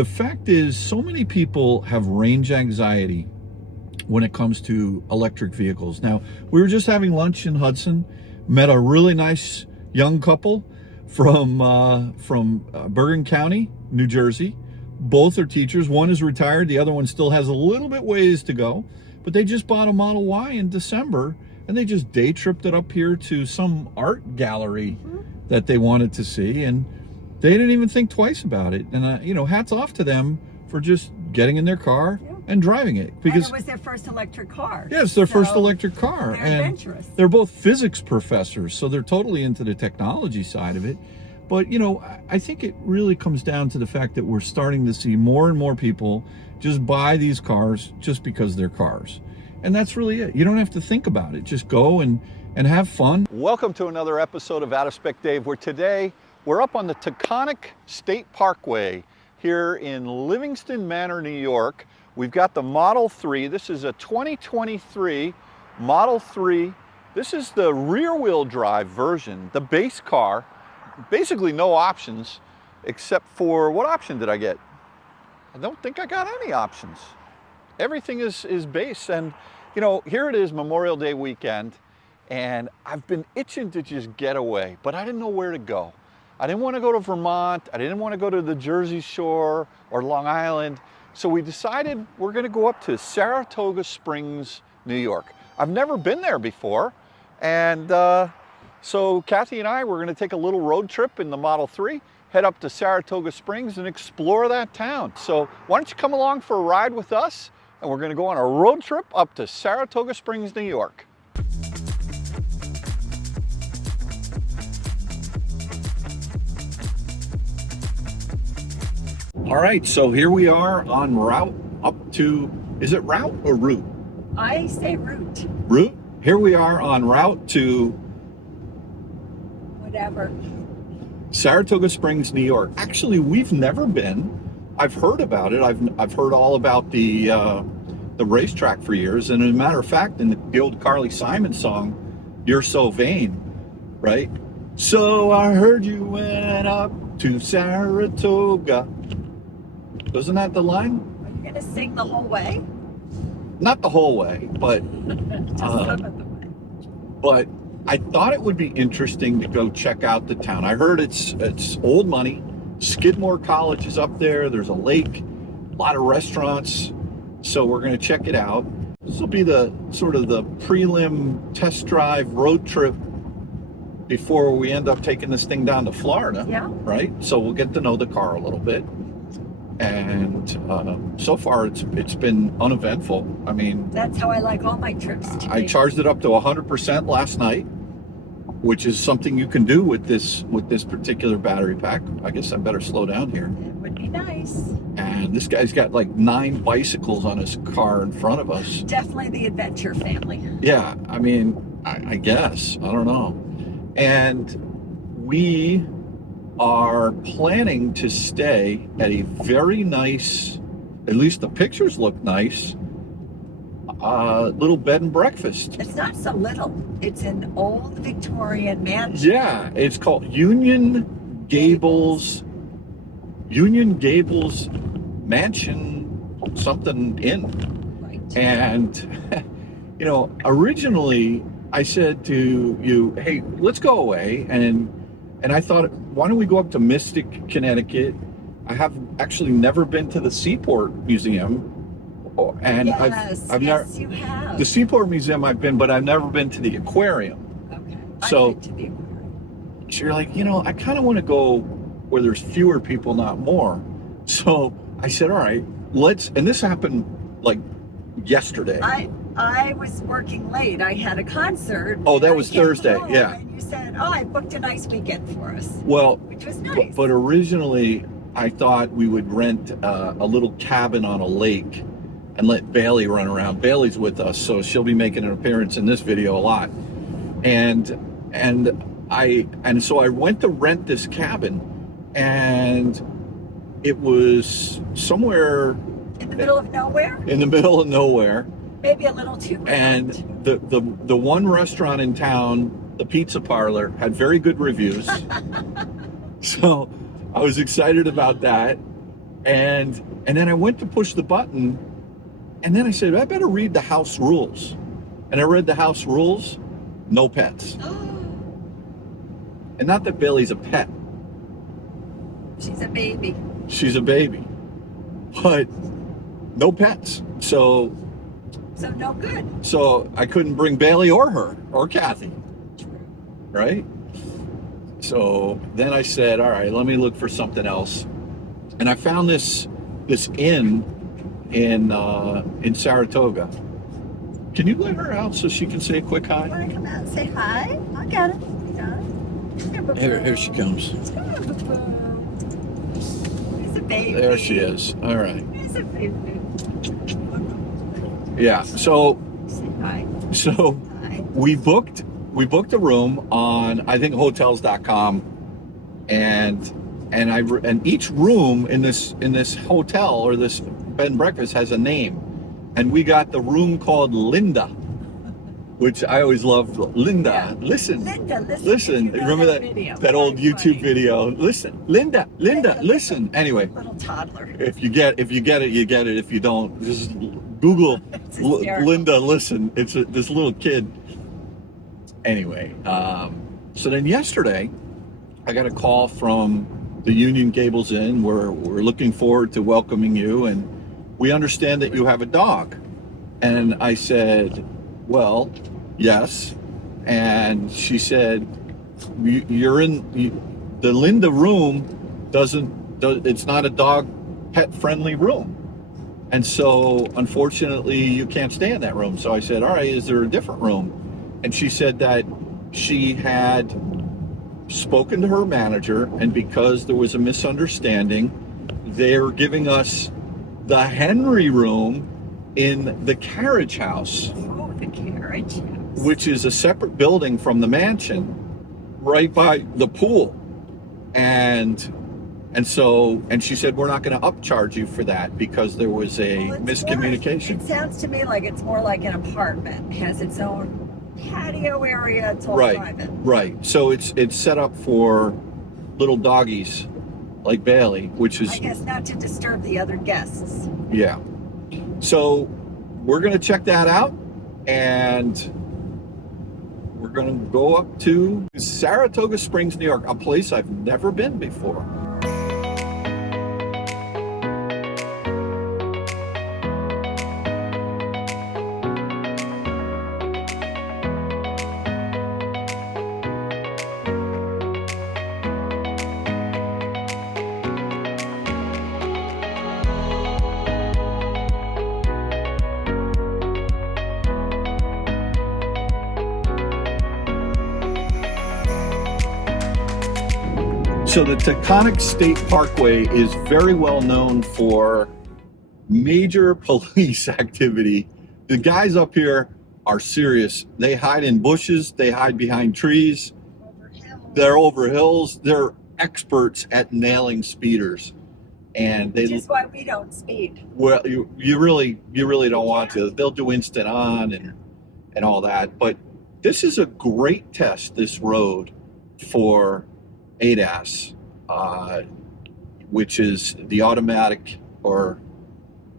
The fact is, so many people have range anxiety when it comes to electric vehicles. Now, we were just having lunch in Hudson, met a really nice young couple from Bergen County, New Jersey. Both are teachers. One is retired. The other one still has a little bit ways to go. But they just bought a Model Y in December, and they just day tripped it up here to some art gallery that they wanted to see. And they didn't even think twice about it. And, you know, hats off to them for just getting in their car and driving it. Because and it was their first electric car. Yes, their first electric car. They're and adventurous. They're both physics professors, so they're totally into the technology side of it. But, you know, I think it really comes down to the fact that we're starting to see more and more people just buy these cars just because they're cars. And that's really it. You don't have to think about it. Just go and have fun. Welcome to another episode of Out of Spec Dave, where today we're up on the Taconic State Parkway here in Livingston Manor, New York. We've got the Model 3. This is a 2023 Model 3. This is the rear-wheel drive version, the base car. Basically no options, except for, what option did I get? I don't think I got any options. Everything is base. And you know, here it is, Memorial Day weekend, and I've been itching to just get away, but I didn't know where to go. I didn't want to go to Vermont. I didn't want to go to the Jersey Shore or Long Island. So we decided we're going to go up to Saratoga Springs, New York. I've never been there before. And so Kathy and I, we're going to take a little road trip in the Model 3, head up to Saratoga Springs and explore that town. So why don't you come along for a ride with us? And we're going to go on a road trip up to Saratoga Springs, New York. All right, so here we are on route up to, is it route or route? I say route. Route? Here we are on route to whatever. Saratoga Springs, New York. Actually, we've never been. I've heard about it. I've heard all about the racetrack for years. And as a matter of fact, in the old Carly Simon song, "You're So Vain," right? So I heard you went up to Saratoga. Wasn't that the line? Are you gonna sing the whole way? Not the whole way, but Just some of the way. But I thought it would be interesting to go check out the town. I heard it's old money. Skidmore College is up there. There's a lake, a lot of restaurants. So we're going to check it out. This will be the sort of the prelim test drive road trip before we end up taking this thing down to Florida. Yeah. Right? So we'll get to know the car a little bit. And so far it's been uneventful. I mean, that's how I like all my trips to I charged it up to 100% last night, which is something you can do with this particular battery pack. I guess I better slow down here. It would be nice. And this guy's got like 9 bicycles on his car in front of us. Definitely the adventure family. Yeah, I mean, I guess. I don't know. And we are planning to stay at a very nice, at least the pictures look nice, little bed and breakfast. It's not so little. It's an old Victorian mansion. Yeah, it's called Union Gable's Mansion something Inn. Right. And you know, originally I said to you, hey, let's go away, and I thought, why don't we go up to Mystic, Connecticut? I have actually never been to the Seaport Museum. And I've never, you have. The Seaport Museum I've been, but I've never been to the aquarium. Okay. So, I've been to the aquarium. So you're like, you know, I kind of want to go where there's fewer people, not more. So I said, all right, and this happened like yesterday. I was working late. I had a concert. Oh, that was Thursday, yeah. And you said, oh, I booked a nice weekend for us. Well, which was nice. But originally I thought we would rent a little cabin on a lake and let Bailey run around. Bailey's with us, so she'll be making an appearance in this video a lot. And so I went to rent this cabin, and it was somewhere in the middle of nowhere. In the middle of nowhere. Maybe a little too remote. And the one restaurant in town, the pizza parlor, had very good reviews. So I was excited about that. And then I went to push the button, and then I said, I better read the house rules. And I read the house rules, no pets. And not that Bailey's a pet. She's a baby. She's a baby. But no pets. So no good. So I couldn't bring Bailey or her or Kathy. Right? So then I said, all right, let me look for something else. And I found this inn in Saratoga. Can you let her out so she can say a quick hi? You want to come out and say hi? I got it. Here she comes. It's a baby. There she is. All right. It's a baby. Yeah. So Say hi. So Hi. we booked a room on, I think, hotels.com, and each room in this hotel or this bed and breakfast has a name, and we got the room called Linda, which I always loved. Linda, Yeah. listen. Linda, listen. Listen, You know remember that video. old Very YouTube funny. video? Listen, Linda, listen. Anyway, Little toddler. if you get it, you get it. If you don't, just Google It's hysterical. Linda, listen. It's this little kid. Anyway, so then yesterday, I got a call from the Union Gable Inn, where we're looking forward to welcoming you, and we understand that you have a dog. And I said, well, yes. And she said, you're in the Linda room. It's not a dog pet friendly room. And so unfortunately you can't stay in that room. So I said, all right, is there a different room? And she said that she had spoken to her manager, and because there was a misunderstanding, they're giving us the Henry room in the carriage house, Oh, the carriage house. which is a separate building from the mansion, right by the pool. And she said, we're not going to upcharge you for that because there was a Well, miscommunication. It sounds to me like it's more like an apartment. It has its own patio area. It's all private. Right. So it's set up for little doggies like Bailey, which is, I guess not to disturb the other guests. yeah. So we're going to check that out, and we're going to go up to Saratoga Springs, New York, a place I've never been before. So the Taconic State Parkway is very well known for major police activity. The guys up here are serious. They hide in bushes, they hide behind trees, Over hills. they're over hills. They're experts at nailing speeders. And Which is why we don't speed. well, you really don't want to. They'll do instant on and all that. But this is a great test, this road, for ADAS, which is the automatic or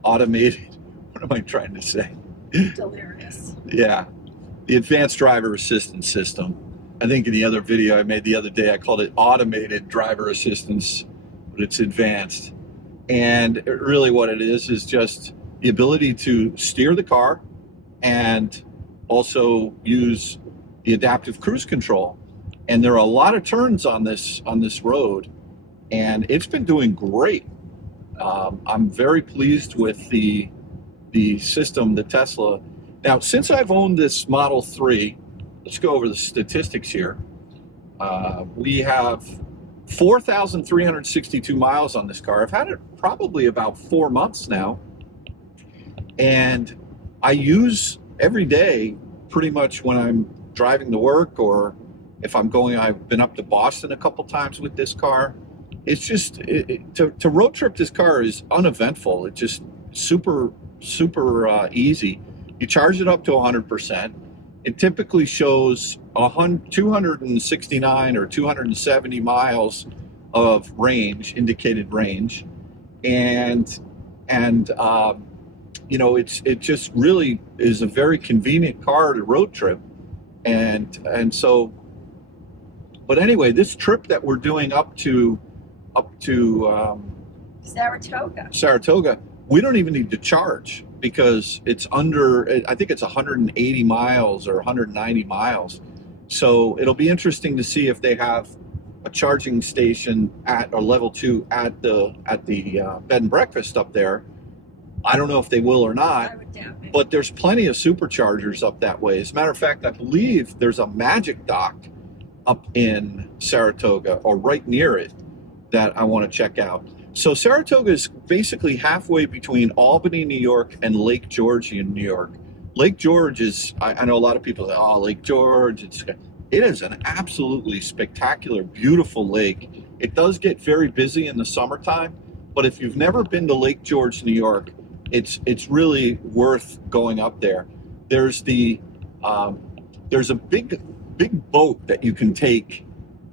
automated, what am I trying to say? Delirious. Yeah, the advanced driver assistance system. I think in the other video I made the other day, I called it automated driver assistance, but it's advanced. And really what it is just the ability to steer the car and also use the adaptive cruise control. And there are a lot of turns on this road, and it's been doing great. I'm very pleased with the system, the Tesla. Now, since I've owned this Model 3, let's go over the statistics here. We have 4,362 miles on this car. I've had it probably about 4 months now, and I use every day pretty much when I'm driving to work, or if I'm going, I've been up to Boston a couple times with this car. It's just, to road trip this car is uneventful. It's just super easy. You charge it up to 100%. It typically shows 269 or 270 miles of range, indicated range. and you know, it just really is a very convenient car to road trip. And so, but anyway, this trip that we're doing up to Saratoga, we don't even need to charge because it's under, I think it's 180 miles or 190 miles. So it'll be interesting to see if they have a charging station at, or level 2 at the bed and breakfast up there. I don't know if they will or not, I would doubt it. but there's plenty of superchargers up that way. As a matter of fact, I believe there's a Magic Dock up in Saratoga or right near it that I want to check out. So Saratoga is basically halfway between Albany, New York, and Lake George in New York. Lake George is, I know a lot of people say, oh, Lake George, it is an absolutely spectacular, beautiful lake. It does get very busy in the summertime, but if you've never been to Lake George, New York, it's really worth going up there. There's there's a big boat that you can take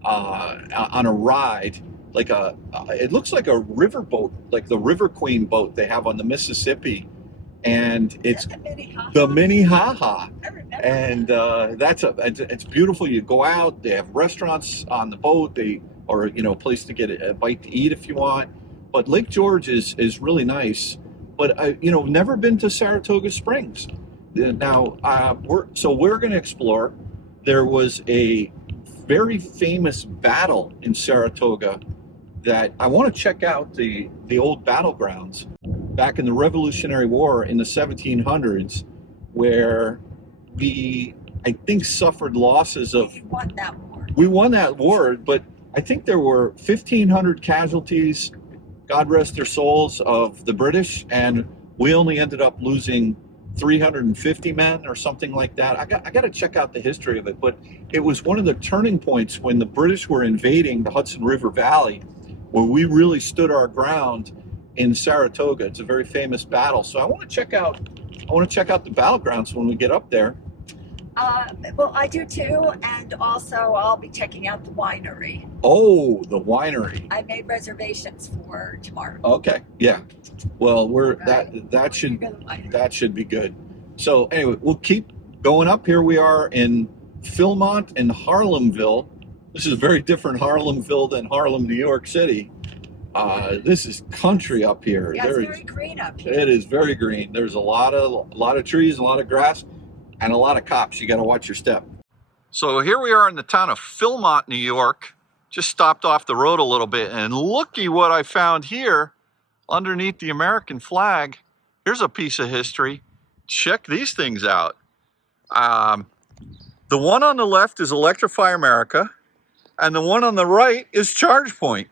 on a ride, like it looks like a river boat, like the River Queen boat they have on the Mississippi, and it's the Minnehaha. And it's beautiful. You go out, they have restaurants on the boat, or you know, a place to get a bite to eat if you want. But Lake George is really nice. But you know, never been to Saratoga Springs. Now we're going to explore. There was a very famous battle in Saratoga that I want to check out, the old battlegrounds back in the Revolutionary War in the 1700s, where we, I think, suffered losses of. We won that war. We won that war, but I think there were 1,500 casualties, God rest their souls, of the British, and we only ended up losing 350 men or something like that. I got to check out the history of it, but it was one of the turning points when the British were invading the Hudson River Valley, where we really stood our ground in Saratoga. It's a very famous battle, so I want to check out the battlegrounds when we get up there. Well, I do too, and also I'll be checking out the winery. Oh, the winery. I made reservations for tomorrow. Okay, yeah. Well, that should be good. So anyway, we'll keep going up. Here we are in Philmont and Harlemville. This is a very different Harlemville than Harlem, New York City. This is country up here. Yeah, it's very green up here. It is very green. There's a lot of trees, a lot of grass, and a lot of cops. You got to watch your step. So here we are in the town of Philmont, New York. Just stopped off the road a little bit, and looky what I found here underneath the American flag. Here's a piece of history. Check these things out. The one on the left is Electrify America, and the one on the right is ChargePoint.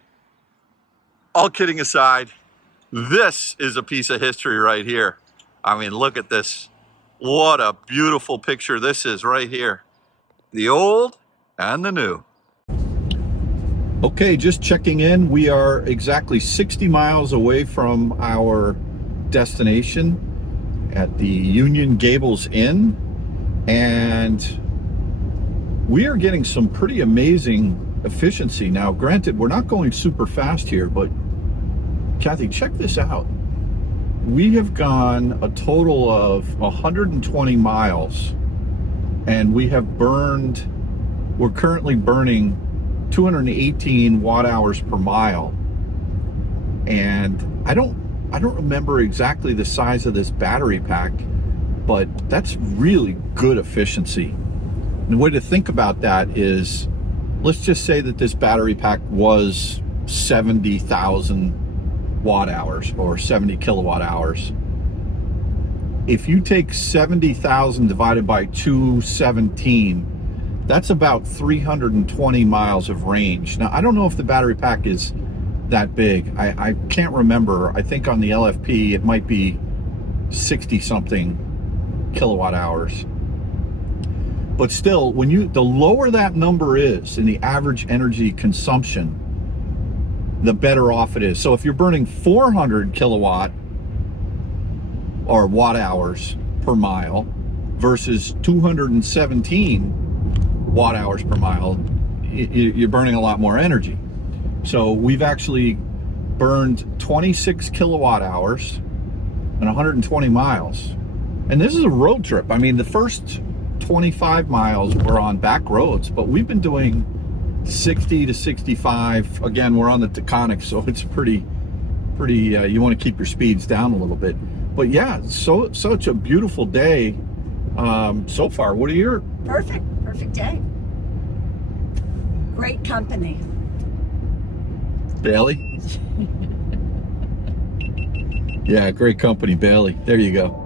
All kidding aside, this is a piece of history right here. I mean, look at this. What a beautiful picture this is right here. The old and the new. Okay, just checking in. We are exactly 60 miles away from our destination at the Union Gable Inn, and we are getting some pretty amazing efficiency. Now, granted, we're not going super fast here, but Kathy, check this out. We have gone a total of 120 miles, and we're currently burning 218 watt hours per mile. And I don't remember exactly the size of this battery pack, but that's really good efficiency. And the way to think about that is, let's just say that this battery pack was 70,000 watt hours or 70 kilowatt hours. If you take 70,000 divided by 217, that's about 320 miles of range. Now, I don't know if the battery pack is that big. I can't remember. I think on the LFP it might be 60 something kilowatt hours. But still, the lower that number is in the average energy consumption, the better off it is. So if you're burning 400 kilowatt or watt hours per mile versus 217 watt hours per mile, you're burning a lot more energy. So we've actually burned 26 kilowatt hours and 120 miles. And this is a road trip. I mean, the first 25 miles were on back roads, but we've been doing 60 to 65. Again, we're on the Taconic, so it's pretty, you want to keep your speeds down a little bit. But yeah, such a beautiful day so far. What are your... Perfect day. Great company. Bailey? Yeah, great company, Bailey. There you go.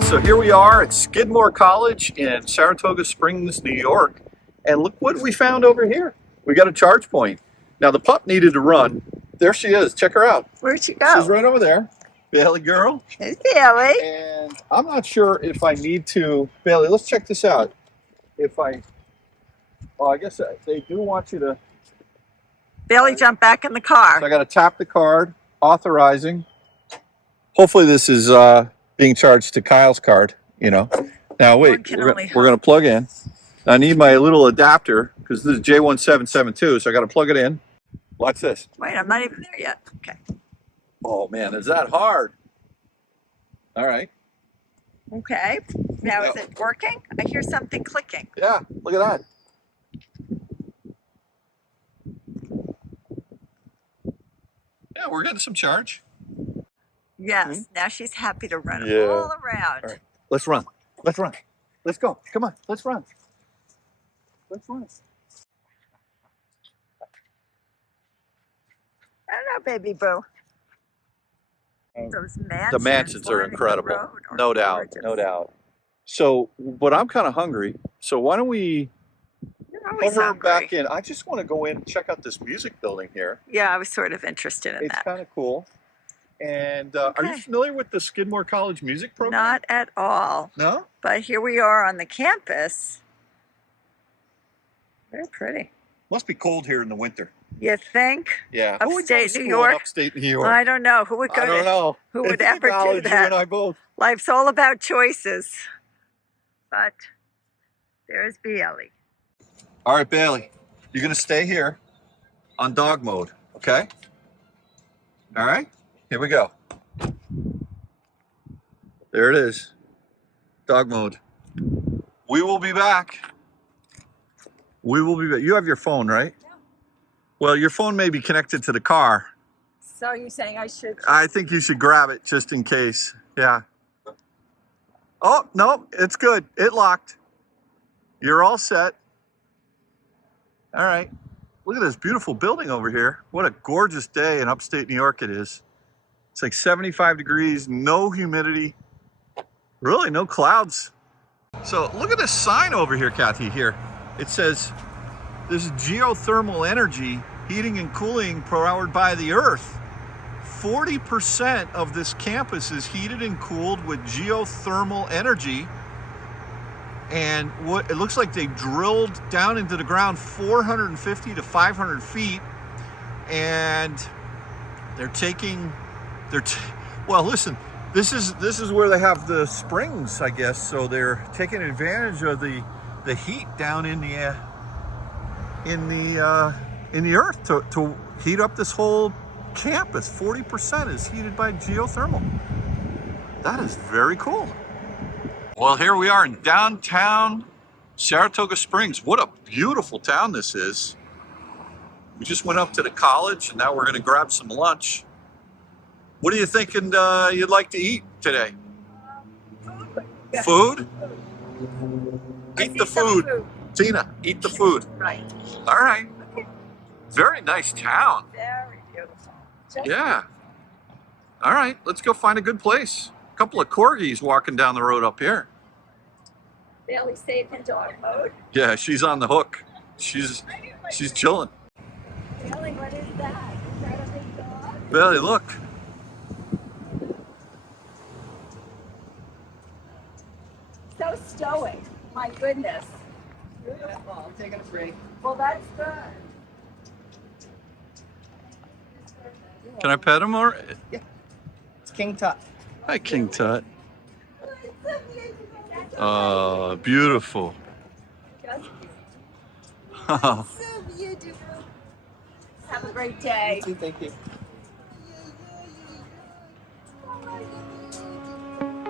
So here we are at Skidmore College in Saratoga Springs, New York. And look what we found over here. We got a charge point. Now the pup needed to run. There she is. Check her out. Where'd she go? She's right over there. Bailey girl. There's Bailey. And I'm not sure if I need to... Bailey, let's check this out. Well, I guess they do want you to... Bailey jumped back in the car. So I got to tap the card, authorizing. Hopefully this is... being charged to Kyle's card, you know. Now wait, we're going to plug in. I need my little adapter because this is J1772, so I got to plug it in. Watch this. Wait, I'm not even there yet. Okay. Oh man, is that hard? All right. Okay. Now is it working? I hear something clicking. Yeah, look at that. Yeah, we're getting some charge. Yes, now she's happy to run all around. All right. Let's run. Let's run. Let's go. Come on, let's run. Let's run. I don't know, baby boo. Those mansions, the mansions are incredible. No doubt, no doubt. So, but I'm kind of hungry. So why don't we put her back in? I just want to go in and check out this music building here. Yeah, I was sort of interested in that. It's kind of cool. And are you familiar with the Skidmore College music program? Not at all. No? But here we are on the campus. Very pretty. Must be cold here in the winter. You think? Yeah. Upstate New York? Upstate New York. I don't know. Who would go I don't know. Who would ever do that? You and I both. Life's all about choices. But there's Bailey. All right, Bailey. You're going to stay here on dog mode, okay? All right? Here we go. There it is. Dog mode. We will be back. We will be back. You have your phone, right? Yeah. Well, your phone may be connected to the car. So you're saying I should? I think you should grab it just in case. Yeah. Oh, no, it's good. It locked. You're all set. All right. Look at this beautiful building over here. What a gorgeous day in upstate New York it is. It's like 75 degrees, no humidity, really no clouds. So look at this sign over here, Kathy, here. It says, this is geothermal energy, heating and cooling powered by the earth. 40% of this campus is heated and cooled with geothermal energy. And what it looks like they drilled down into the ground 450 to 500 feet. And well, listen, this is where they have the springs, I guess. So they're taking advantage of the the heat down in the earth to heat up this whole campus. 40% is heated by geothermal. That is very cool. Well, here we are in downtown Saratoga Springs. What a beautiful town this is. We just went up to the college, and now we're going to grab some lunch. What are you thinking you'd like to eat today? Food? Eat the food. Tina, eat the food. Right. All right. Very nice town. Very beautiful. Yeah. All right, let's go find a good place. A couple of corgis walking down the road up here. Bailey safe in dog mode. Yeah, she's on the hook. She's chilling. Bailey, what is that? Is that a big dog? Bailey, look. So stoic. My goodness. Beautiful. I'm taking a break. Well, that's good. Can I pet him or? It's King Tut. Hi, King Tut. Oh, beautiful. So beautiful. Have a great day. You too, thank you.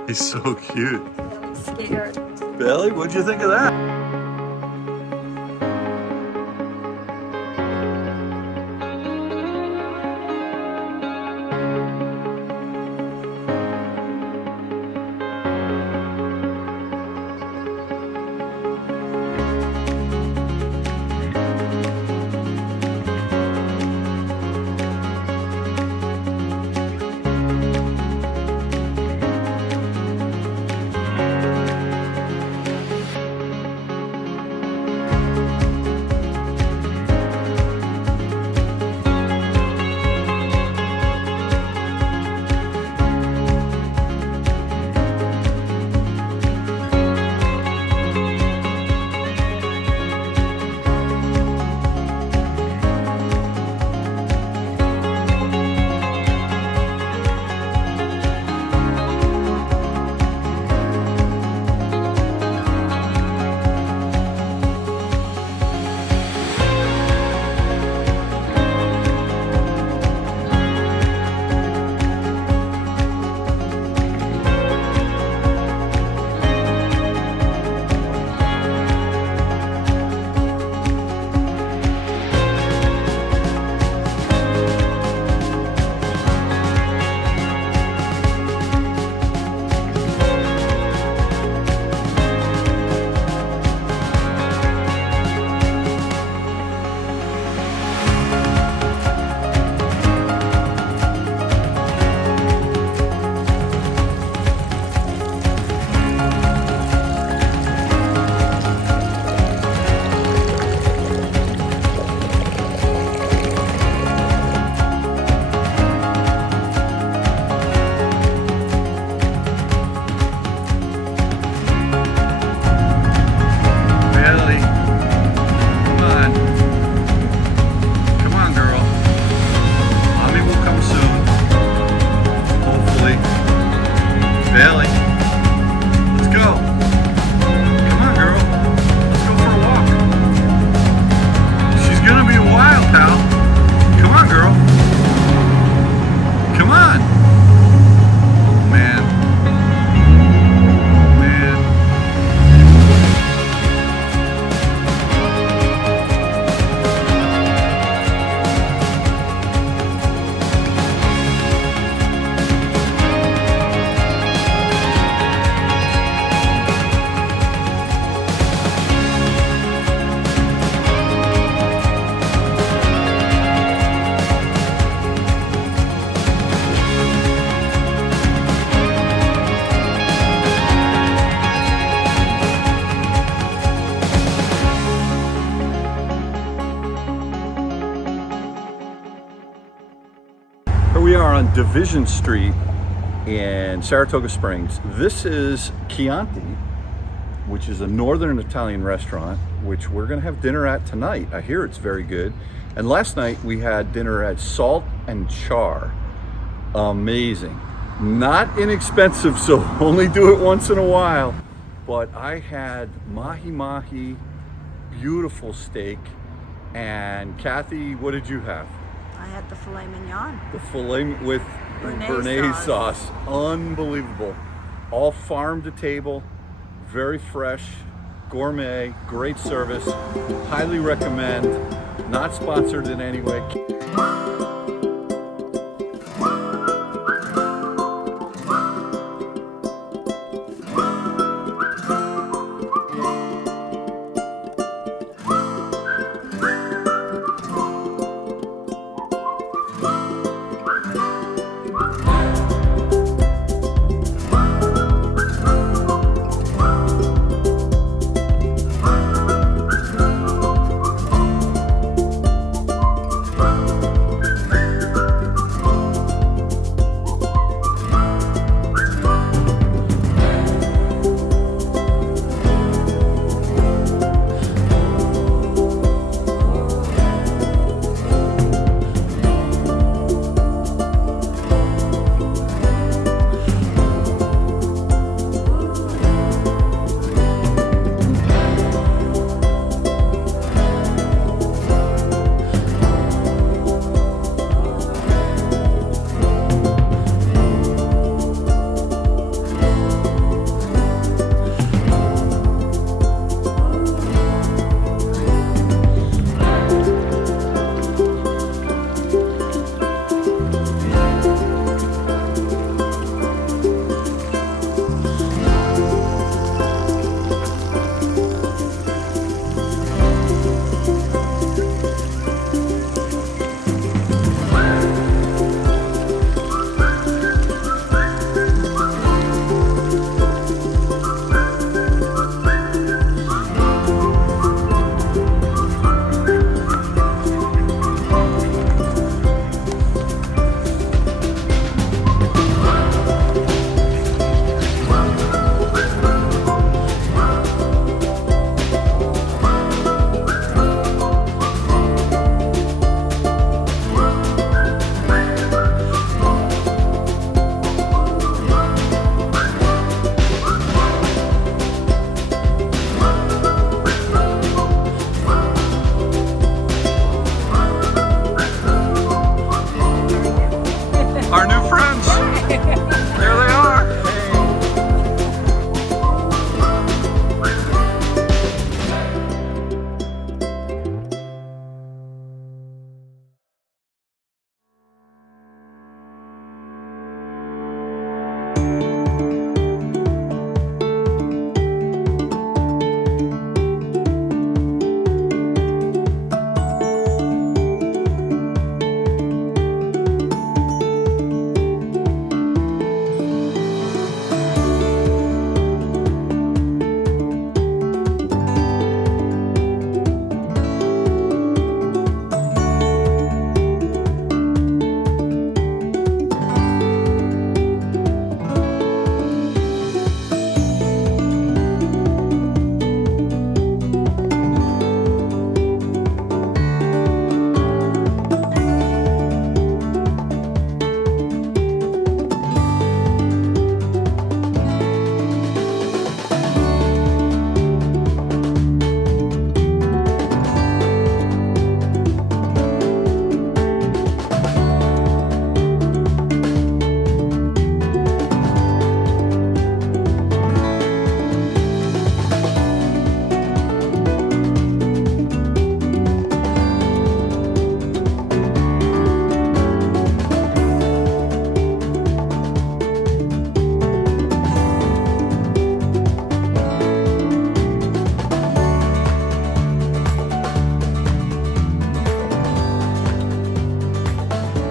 He's so cute. I'm scared. Bailey, what'd you think of that? We are on Division Street in Saratoga Springs. This is Chianti, which is a northern Italian restaurant, which we're gonna have dinner at tonight. I hear it's very good. And last night we had dinner at Salt and Char. Amazing. Not inexpensive, so only do it once in a while. but I had mahi-mahi, beautiful steak. And Kathy, what did you have? I had the filet mignon. The filet with Béarnaise sauce. Unbelievable. All farm to table, very fresh, gourmet, great service. Highly recommend. Not sponsored in any way.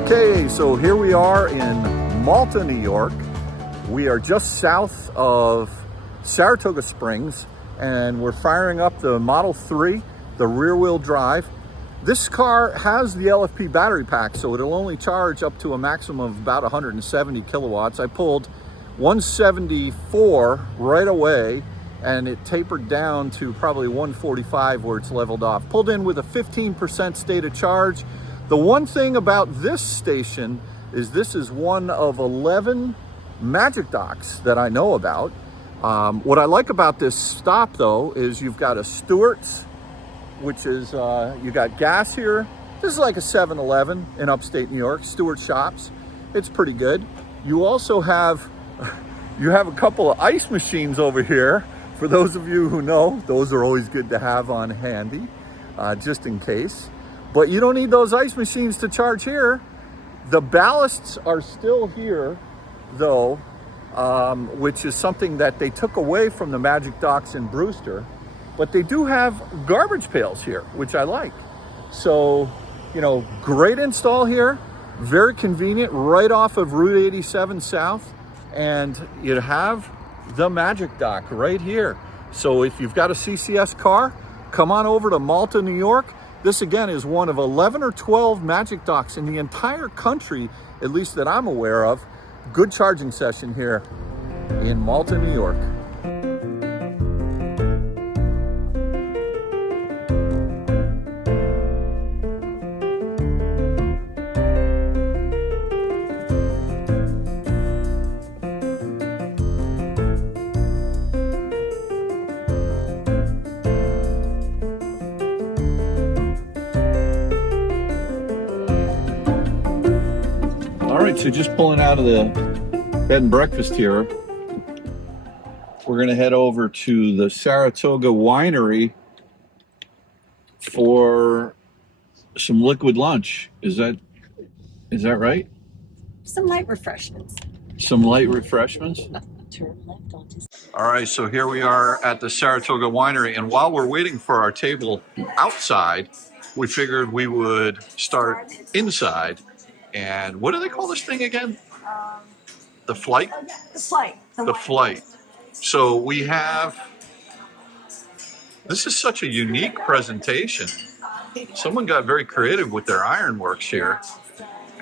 Okay, so here we are in Malta, New York. We are just south of Saratoga Springs, and we're firing up the Model 3, the rear-wheel drive. This car has the LFP battery pack, so it'll only charge up to a maximum of about 170 kilowatts. I pulled 174 right away, and it tapered down to probably 145 where it's leveled off. Pulled in with a 15% state of charge. The one thing about this station is this is one of 11 Magic Docks that I know about. What I like about this stop though is you've got a Stewart's, which is, you got gas here. This is like a 7-Eleven in upstate New York, Stewart Shops. It's pretty good. You also have, you have a couple of ice machines over here. For those of you who know, those are always good to have on handy, just in case. But you don't need those ice machines to charge here. The ballasts are still here though, which is something that they took away from the Magic Docks in Brewster. But they do have garbage pails here, which I like. So, you know, great install here, very convenient, right off of Route 87 South. And you have the Magic Dock right here. So if you've got a CCS car, come on over to Malta, New York. This again is one of 11 or 12 Magic Docks in the entire country, at least that I'm aware of. Good charging session here in Malta, New York. All right, so just pulling out of the bed and breakfast here, we're gonna head over to the Saratoga Winery for some liquid lunch. Is that right? Some light refreshments. Some light refreshments? All right, so here we are at the Saratoga Winery, and while we're waiting for our table outside, we figured we would start inside. And what do they call this thing again? The flight? The flight. The flight. So we have, this is such a unique presentation. Someone got very creative with their ironworks here.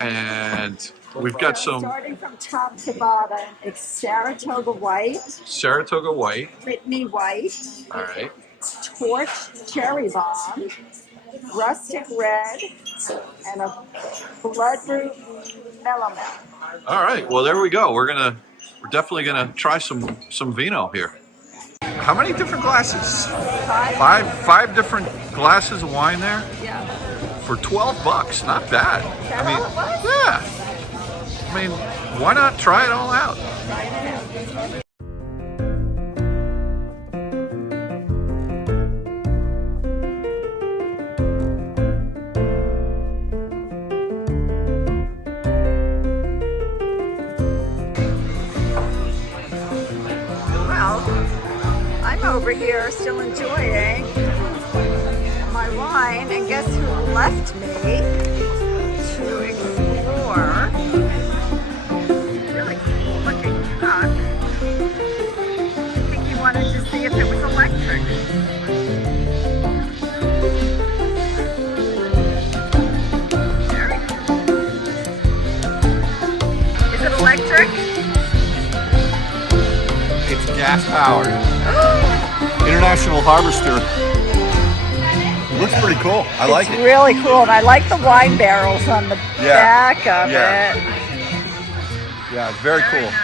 And we've got some... Starting from top to bottom, it's Saratoga White. Saratoga White. Whitney White. All right. Torch Cherry Bomb. Rustic Red. And a Bloodroot Melomel. All right, well there we go. We're definitely gonna try some vino here. How many different glasses? Five different glasses of wine there? Yeah. For $12, not bad. That all it was? Yeah. I mean, why not try it all out? Over here still enjoying my wine, and guess who left me to explore really cool looking truck. I think he wanted to see if it was electric. Very cool. Is it electric? It's gas powered. International Harvester. Looks pretty cool. I like it. It's really cool, and I like the wine barrels on the back of it. Yeah, it's very cool. Nice.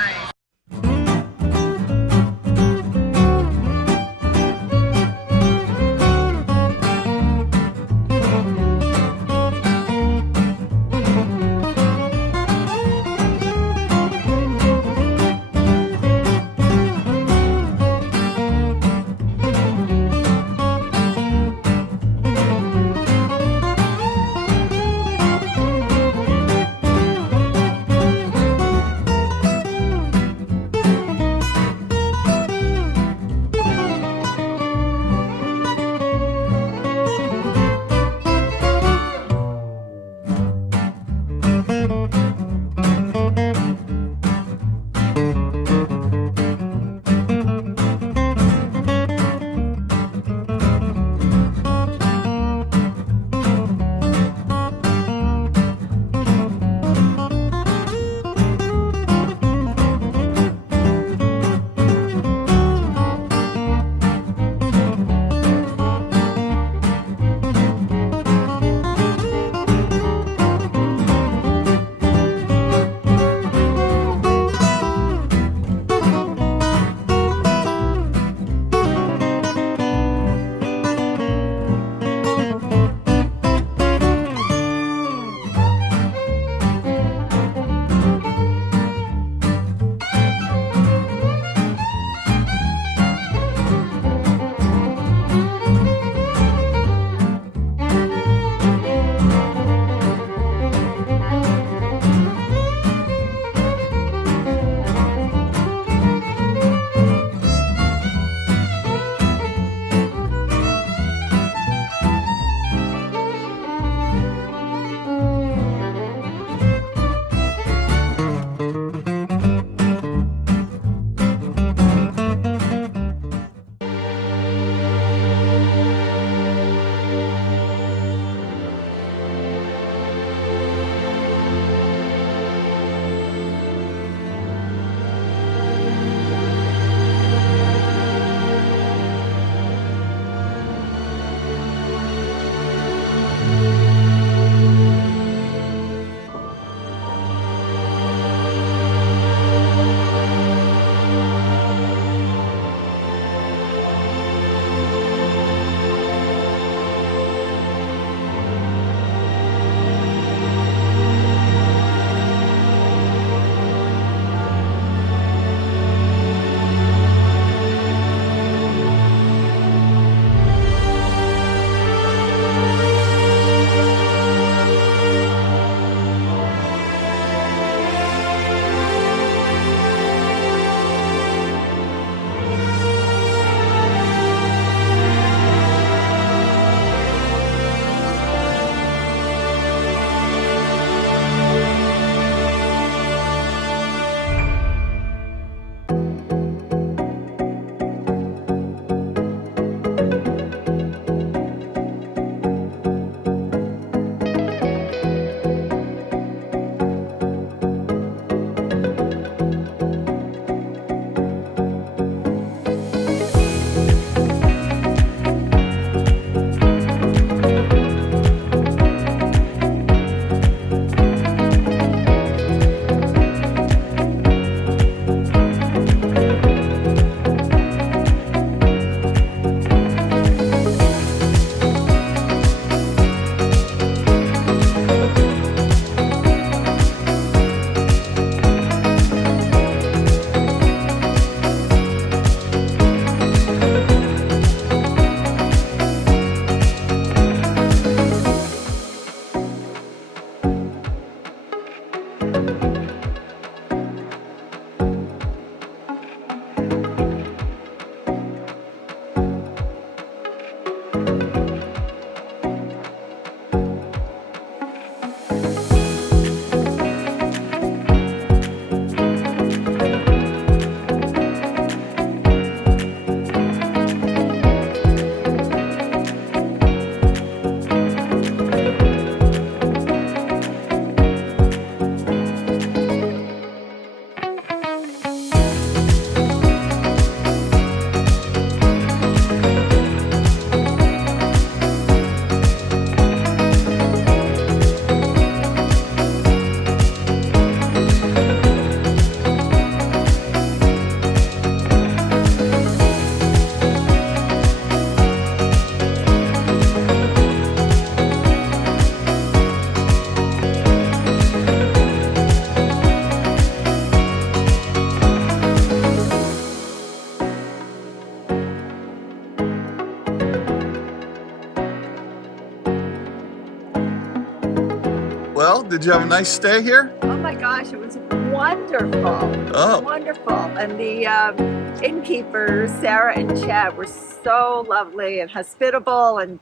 Well, did you have a nice stay here? Oh my gosh, it was wonderful. Oh. Wonderful. And the innkeepers, Sarah and Chad, were so lovely and hospitable and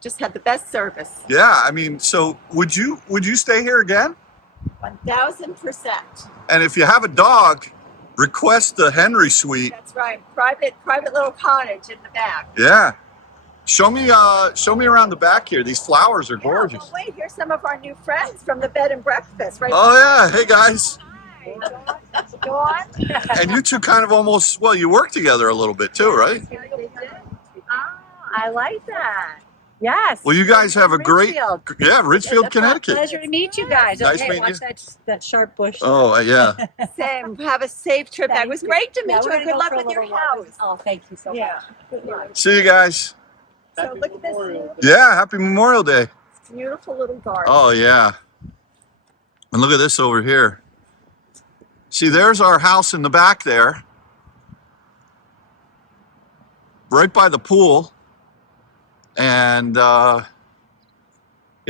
just had the best service. Yeah, I mean, so would you stay here again? 1000%. And if you have a dog, request the Henry Suite. That's right. Private little cottage in the back. Yeah. Show me around the back here. These flowers are gorgeous. Well, wait, here's some of our new friends from the bed and breakfast, right? Oh yeah, hey guys. Hi. Go on. And you two kind of almost, well, you work together a little bit too, right? Ah, I like that. Yes. Well, you guys have a great, yeah, Ridgefield, Connecticut. Pleasure to meet you guys. Nice Okay, meeting watch you. that sharp bush. Oh, yeah. Same. Have a safe trip back. It was great to meet you, we're and gonna good go luck for a with your little walk. house. Oh, thank you so Yeah. much. See you guys. So look at this Yeah, happy Memorial Day. beautiful little garden. Oh, yeah. And look at this over here. See, there's our house in the back there. Right by the pool. And, yeah,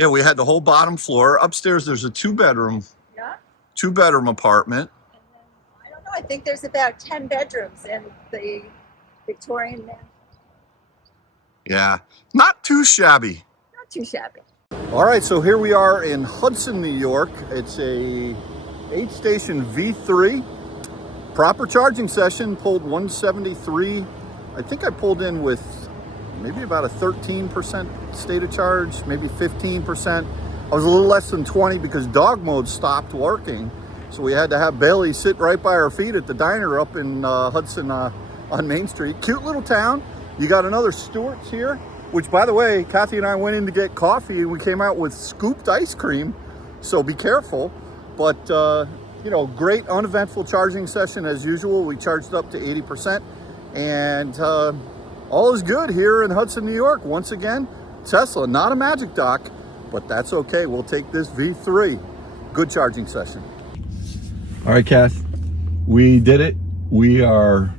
we had the whole bottom floor. Upstairs, there's a two-bedroom apartment. And then, I don't know. I think there's about 10 bedrooms in the Victorian mansion. Yeah, not too shabby. Not too shabby. All right, so here we are in Hudson, New York. It's a 8-station V3. Proper charging session, pulled 173. I think I pulled in with maybe about a 13% state of charge, maybe 15%. I was a little less than 20 because dog mode stopped working. So we had to have Bailey sit right by our feet at the diner up in Hudson on Main Street. Cute little town. You got another Stewart's here, which, by the way, Kathy and I went in to get coffee and we came out with scooped ice cream. So be careful. But, you know, great uneventful charging session as usual. We charged up to 80%. And all is good here in Hudson, New York. Once again, Tesla, not a magic dock, but that's okay. We'll take this V3. Good charging session. All right, Kath, we did it. We are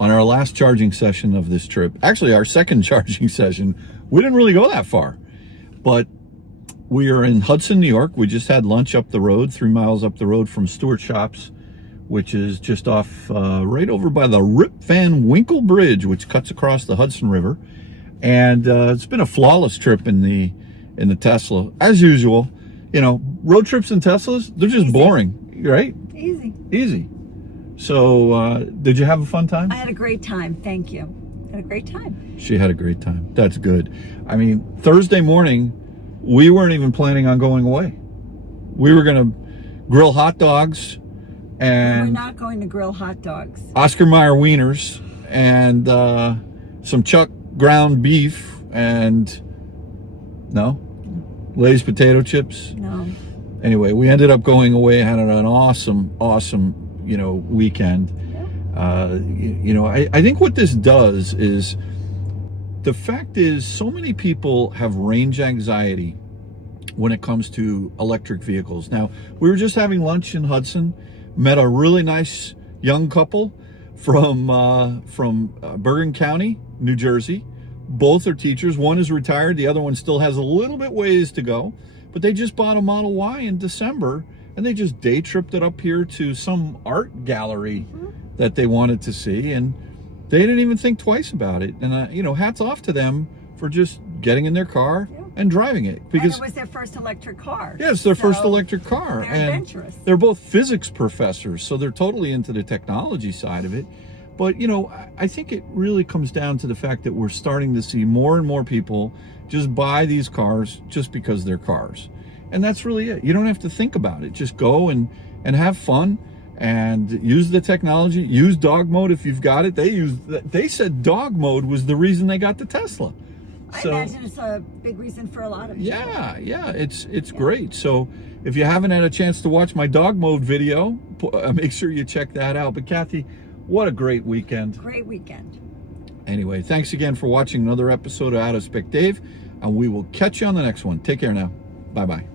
on our last charging session of this trip. Actually, our second charging session. We didn't really go that far, but we are in Hudson, New York. We just had lunch up the road, 3 miles up the road from Stewart Shops, which is just off right over by the Rip Van Winkle Bridge, which cuts across the Hudson River. And it's been a flawless trip in the Tesla, as usual. You know, road trips in Teslas, they're just boring, right? Easy. So, did you have a fun time? I had a great time. Thank you. Had a great time. She had a great time. That's good. I mean, Thursday morning, we weren't even planning on going away. We were going to grill hot dogs and We're not going to grill hot dogs. Oscar Mayer wieners and some Chuck ground beef and Lay's potato chips. No. Anyway, we ended up going away, had an awesome, weekend. I think what this does is, the fact is, so many people have range anxiety when it comes to electric vehicles. Now, we were just having lunch in Hudson, met a really nice young couple from Bergen County, New Jersey. Both are teachers. One is retired. The other one still has a little bit ways to go. But they just bought a Model Y in December, and they just day tripped it up here to some art gallery that they wanted to see, and they didn't even think twice about it. And hats off to them for just getting in their car and driving it, because and it was their first electric car. Yeah, it's their first electric car. They're and adventurous. They're both physics professors, so they're totally into the technology side of it. But I think it really comes down to the fact that we're starting to see more and more people just buy these cars just because they're cars. And that's really it. You don't have to think about it. Just go and have fun and use the technology. Use dog mode if you've got it. They said dog mode was the reason they got the Tesla. I imagine it's a big reason for a lot of people. Yeah, it's great. So if you haven't had a chance to watch my dog mode video, make sure you check that out. But Kathy, what a great weekend. Great weekend. Anyway, thanks again for watching another episode of Out of Spec Dave, and we will catch you on the next one. Take care now. Bye-bye.